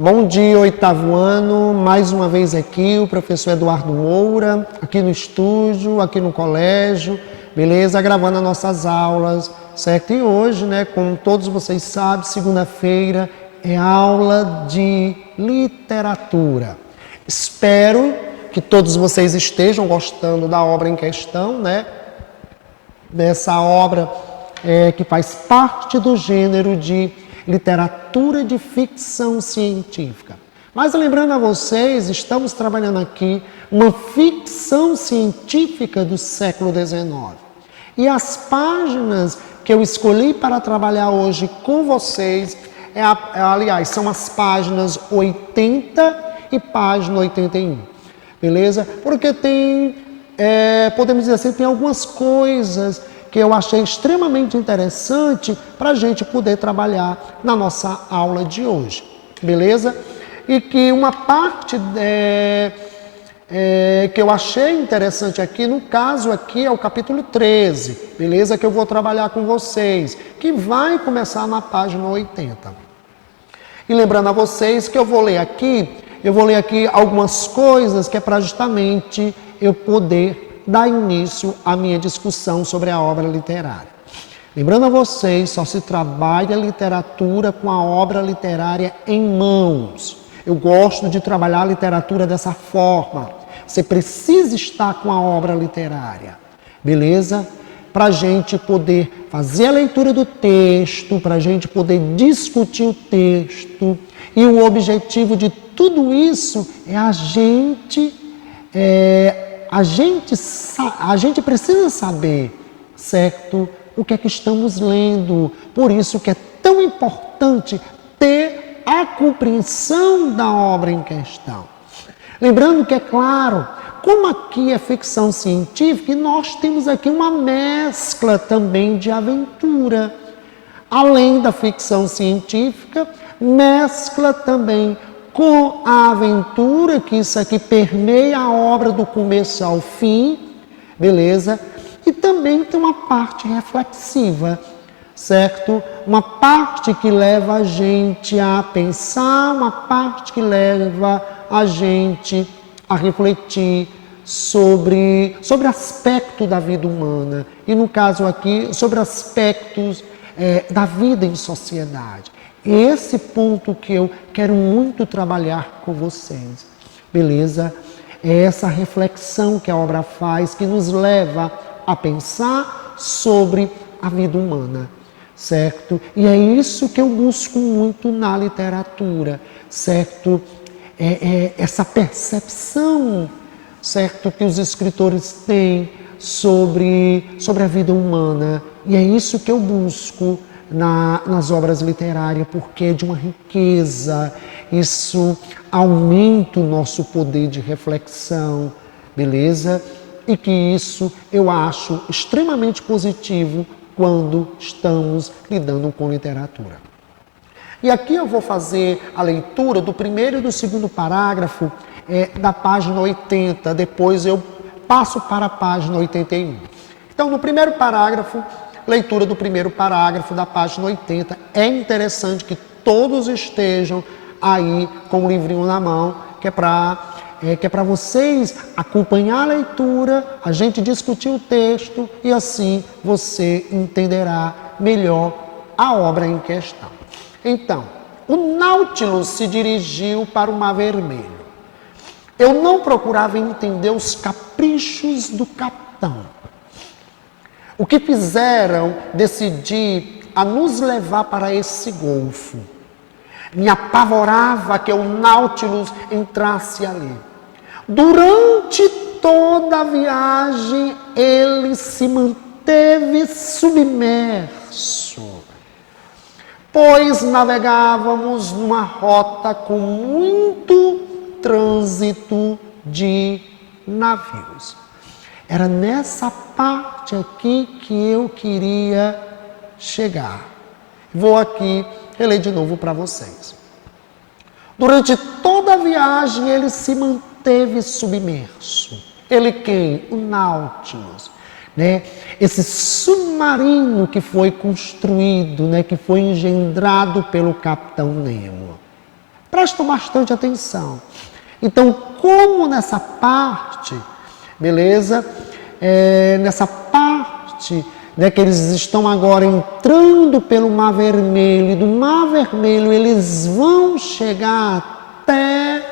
Bom dia, oitavo ano, mais uma vez aqui, o professor Eduardo Moura, aqui no estúdio, aqui no colégio, beleza? Gravando as nossas aulas, certo? E hoje, como todos vocês sabem, segunda-feira é aula de literatura. Espero que todos vocês estejam gostando da obra em questão, dessa obra que faz parte do gênero de literatura de ficção científica. Mas lembrando a vocês, estamos trabalhando aqui uma ficção científica do século XIX. E as páginas que eu escolhi para trabalhar hoje com vocês, aliás, são as páginas 80 e página 81. Beleza? Porque podemos dizer assim, tem algumas coisas que eu achei extremamente interessante para a gente poder trabalhar na nossa aula de hoje, beleza? E que uma parte que eu achei interessante aqui, no caso aqui é o capítulo 13, beleza? Que eu vou trabalhar com vocês, que vai começar na página 80. E lembrando a vocês que eu vou ler aqui algumas coisas que é para justamente eu poder dar início à minha discussão sobre a obra literária. Lembrando a vocês, só se trabalha literatura com a obra literária em mãos. Eu gosto de trabalhar a literatura dessa forma. Você precisa estar com a obra literária, beleza? Para a gente poder fazer a leitura do texto, para a gente poder discutir o texto. E o objetivo de tudo isso é a gente precisa saber, certo? O que é que estamos lendo. Por isso que é tão importante ter a compreensão da obra em questão. Lembrando que, é claro, como aqui é ficção científica, nós temos aqui uma mescla também de aventura. Além da ficção científica, mescla também com a aventura, que isso aqui permeia a obra do começo ao fim, beleza? E também tem uma parte reflexiva, certo? Uma parte que leva a gente a pensar, uma parte que leva a gente a refletir sobre aspecto da vida humana. E no caso aqui, sobre aspectos da vida em sociedade. Esse ponto que eu quero muito trabalhar com vocês, beleza? É essa reflexão que a obra faz, que nos leva a pensar sobre a vida humana, certo? E é isso que eu busco muito na literatura, certo? Essa percepção, certo? Que os escritores têm sobre a vida humana. E é isso que eu busco nas obras literárias, porque é de uma riqueza, isso aumenta o nosso poder de reflexão, beleza? E que isso eu acho extremamente positivo quando estamos lidando com literatura. E aqui eu vou fazer a leitura do primeiro e do segundo parágrafo da página 80, depois eu passo para a página 81. Então, no primeiro parágrafo, leitura do primeiro parágrafo da página 80. É interessante que todos estejam aí com o livrinho na mão, que é para vocês acompanhar a leitura, a gente discutir o texto e assim você entenderá melhor a obra em questão. Então, o Nautilus se dirigiu para o Mar Vermelho. Eu não procurava entender os caprichos do capitão. O que fizeram decidir a nos levar para esse golfo? Me apavorava que o Nautilus entrasse ali. Durante toda a viagem, ele se manteve submerso, pois navegávamos numa rota com muito trânsito de navios. Era nessa parte aqui que eu queria chegar. Vou aqui reler de novo para vocês. Durante toda a viagem ele se manteve submerso. Ele quem? O Nautilus. Esse submarino que foi construído, que foi engendrado pelo Capitão Nemo. Prestam bastante atenção. Então, como nessa parte, beleza? Nessa parte, né, que eles estão agora entrando pelo Mar Vermelho, e do Mar Vermelho eles vão chegar até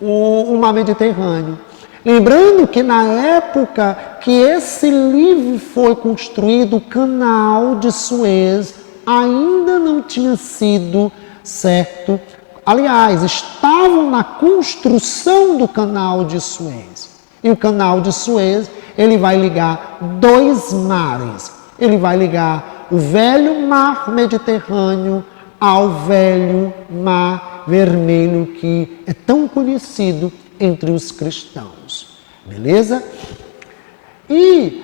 o Mar Mediterrâneo. Lembrando que na época que esse livro foi construído, o Canal de Suez ainda não tinha sido, certo? Aliás, estavam na construção do Canal de Suez. E o Canal de Suez, ele vai ligar dois mares. Ele vai ligar o velho Mar Mediterrâneo ao velho Mar Vermelho, que é tão conhecido entre os cristãos. Beleza? E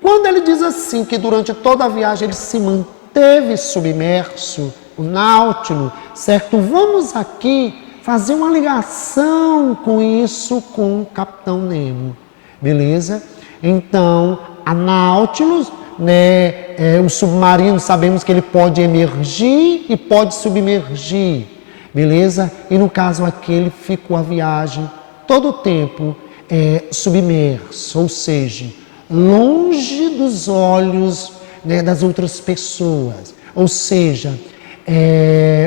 quando ele diz assim, que durante toda a viagem ele se manteve submerso, o Náutilo, certo? Vamos aqui fazer uma ligação com isso com o Capitão Nemo, beleza? Então, a Nautilus, né, o submarino, sabemos que ele pode emergir e pode submergir, beleza? E no caso aqui, ele ficou a viagem todo o tempo submerso, ou seja, longe dos olhos, né, das outras pessoas, ou seja,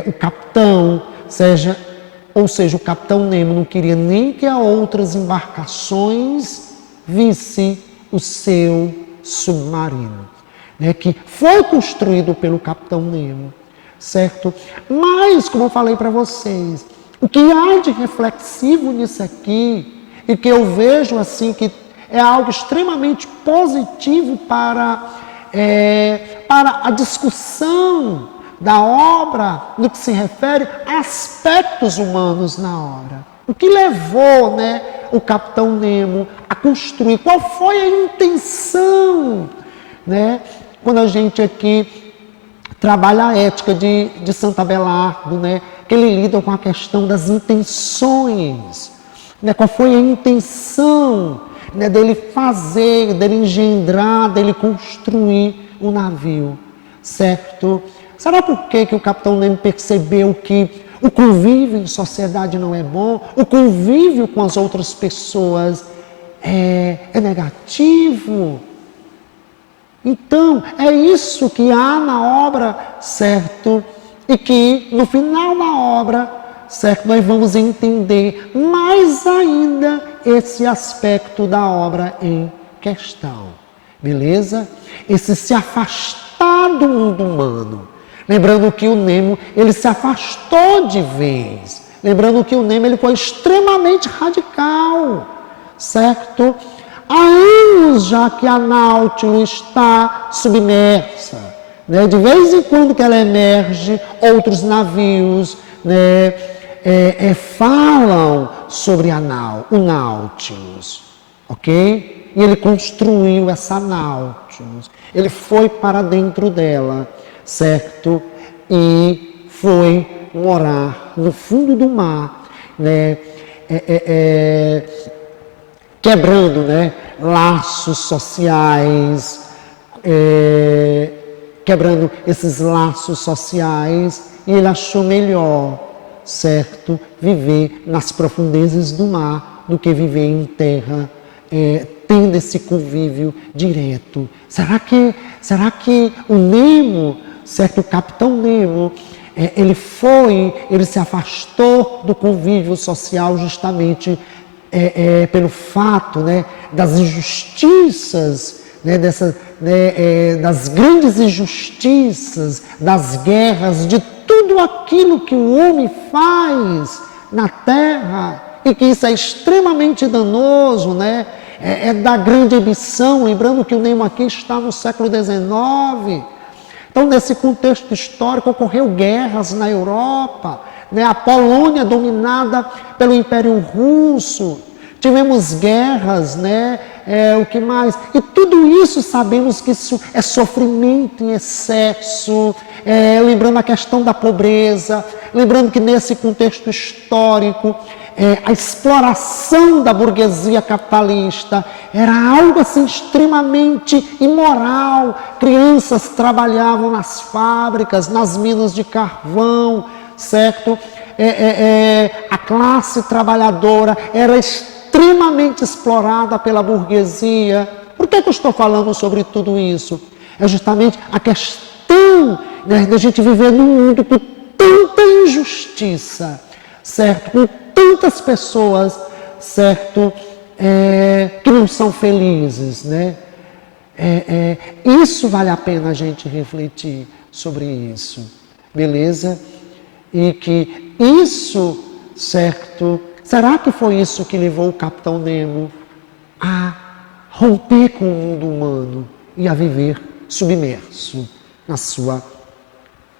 o capitão, o Capitão Nemo não queria nem que as outras embarcações vissem o seu submarino, né, que foi construído pelo Capitão Nemo, certo? Mas, como eu falei para vocês, o que há de reflexivo nisso aqui, e que eu vejo assim, que é algo extremamente positivo para a discussão da obra, no que se refere a aspectos humanos na obra. O que levou, né, o Capitão Nemo a construir? Qual foi a intenção, né? Quando a gente aqui trabalha a ética de Santo Abelardo, né, que ele lida com a questão das intenções, né? Qual foi a intenção, né, dele fazer, dele engendrar, dele construir o navio, certo? Será por que o Capitão Nemo percebeu que o convívio em sociedade não é bom, o convívio com as outras pessoas é negativo? Então, é isso que há na obra, certo? E que no final da obra, certo, nós vamos entender mais ainda esse aspecto da obra em questão, beleza? Esse se afastar do mundo humano. Lembrando que o Nemo, ele se afastou de vez. Lembrando que o Nemo, ele foi extremamente radical, certo? Há anos já que a Nautilus está submersa, né? De vez em quando que ela emerge, outros navios, né, falam sobre o Nautilus, ok? E ele construiu essa Nautilus. Ele foi para dentro dela, certo? E foi morar no fundo do mar, né? Quebrando, né, laços sociais, quebrando esses laços sociais, e ele achou melhor, certo, viver nas profundezas do mar do que viver em terra, tendo esse convívio direto. Será que o Nemo, certo, o Capitão Nemo, ele se afastou do convívio social justamente pelo fato, né, das injustiças, né, das grandes injustiças, das guerras, de tudo aquilo que o homem faz na Terra, e que isso é extremamente danoso, né? Da grande ambição, lembrando que o Nemo aqui está no século XIX. Então, nesse contexto histórico, ocorreu guerras na Europa, né? A Polônia dominada pelo Império Russo, tivemos guerras, né? O que mais? E tudo isso sabemos que isso é sofrimento em excesso, lembrando a questão da pobreza, lembrando que nesse contexto histórico, a exploração da burguesia capitalista era algo assim extremamente imoral. Crianças trabalhavam nas fábricas, nas minas de carvão, certo? a classe trabalhadora era extremamente explorada pela burguesia. Por que eu estou falando sobre tudo isso? É justamente a questão, né, da gente viver num mundo com tanta injustiça, certo? Com tantas pessoas, certo? Que não são felizes, né? Isso vale a pena a gente refletir sobre isso, beleza? E que isso, certo? Será que foi isso que levou o Capitão Nemo a romper com o mundo humano e a viver submerso na sua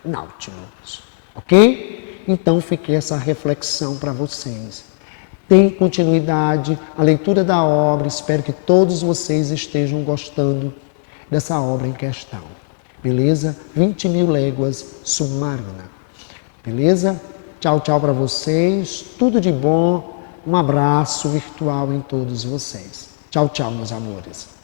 Nautilus, ok? Então fique essa reflexão para vocês. Tem continuidade a leitura da obra, espero que todos vocês estejam gostando dessa obra em questão, beleza? 20.000 léguas submarina, beleza? Tchau, tchau para vocês, tudo de bom, um abraço virtual em todos vocês. Tchau, tchau, meus amores.